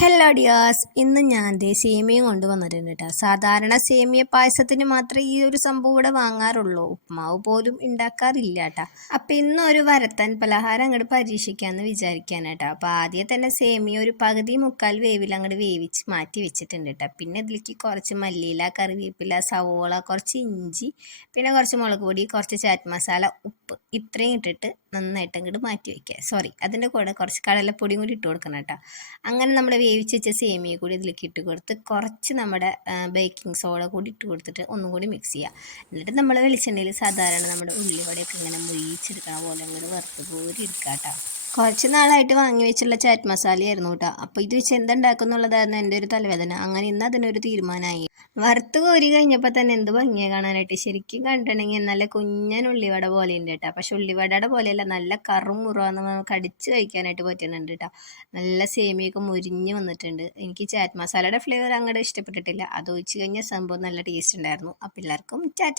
Hello Diaz ഇന്ന് ഞാൻ ദേ സേമിയ കൊണ്ടുവന്നിട്ടുണ്ട് കേട്ടോ സാധാരണ സേമിയ പായസത്തിന് മാത്രമേ ഈ ഒരു സംഭവം ഇവിടെ വാങ്ങാറുള്ളൂ. ഉപ്മാവ് പോലും ഉണ്ടാക്കാറില്ല കേട്ടോ അപ്പം ഇന്ന് ഒരു വരത്തൻ പലഹാരം അങ്ങോട്ട് പരീക്ഷിക്കാമെന്ന് വിചാരിക്കാൻ കേട്ടോ അപ്പോൾ ആദ്യം തന്നെ സേമിയ ഒരു പകുതി മുക്കാൽ വേവിൽ അങ്ങോട്ട് വേവിച്ച് മാറ്റി വെച്ചിട്ടുണ്ട് കേട്ടോ പിന്നെ ഇതിലേക്ക് കുറച്ച് മല്ലിയില കറിവേപ്പില സവോള കുറച്ച് ഇഞ്ചി പിന്നെ കുറച്ച് മുളക് പൊടി കുറച്ച് ചാറ്റ് മസാല ഉപ്പ് ഇത്രയും ഇട്ടിട്ട് നന്നായിട്ട് അങ്ങോട്ട് മാറ്റി വയ്ക്കുക സോറി അതിന്റെ കൂടെ കുറച്ച് കടലപ്പൊടിയും കൂടി ഇട്ട് കൊടുക്കണം കേട്ടോ. അങ്ങനെ നമ്മൾ വേവിച്ച് വെച്ച സേമിയ കൂടി ഇതിലേക്ക് ഇട്ട് കൊടുത്ത് കുറച്ച് നമ്മുടെ ബേക്കിംഗ് സോഡ കൂടി ഇട്ട് കൊടുത്തിട്ട് ഒന്നും കൂടി മിക്സ് ചെയ്യുക. എന്നിട്ട് നമ്മൾ വെളിച്ചെണ്ണയിൽ സാധാരണ നമ്മുടെ ഉള്ളിവടയൊക്കെ ഇങ്ങനെ മുഴിച്ചെടുക്കണ പോലെ ഇങ്ങനെ വറുത്ത് കോരി എടുക്കാം കേട്ടോ. കുറച്ച് നാളായിട്ട് വാങ്ങി വെച്ചുള്ള ചാറ്റ് മസാലയായിരുന്നു കേട്ടോ അപ്പോൾ ഇത് വെച്ച് എന്തുണ്ടാക്കും എന്നുള്ളതായിരുന്നു എന്റെ ഒരു തലവേദന. അങ്ങനെ ഇന്ന് അതിനൊരു തീരുമാനമായി. വറുത്ത് കോരി കഴിഞ്ഞപ്പോൾ തന്നെ എന്ത് ഭംഗിയെ കാണാനായിട്ട്. ശരിക്കും കണ്ടിട്ടുണ്ടെങ്കിൽ നല്ല കുഞ്ഞൻ ഉള്ളിവട പോലെ ഉണ്ട് കേട്ടോ പക്ഷെ ഉള്ളിവടയുടെ പോലെയല്ല നല്ല കറും നമുക്ക് കടിച്ച് കഴിക്കാനായിട്ട് പറ്റുന്നുണ്ട് കേട്ടോ നല്ല സേമിയൊക്കെ മുരിഞ്ഞ് വന്നിട്ടുണ്ട്. എനിക്ക് ചാറ്റ് മസാലയുടെ ഫ്ലേവർ അങ്ങോട്ട് ഇഷ്ടപ്പെട്ടിട്ടില്ല. അത് ഒഴിച്ച് കഴിഞ്ഞാൽ സംഭവം നല്ല ടേസ്റ്റ് ഉണ്ടായിരുന്നു. അപ്പോൾ എല്ലാവർക്കും ചാറ്റ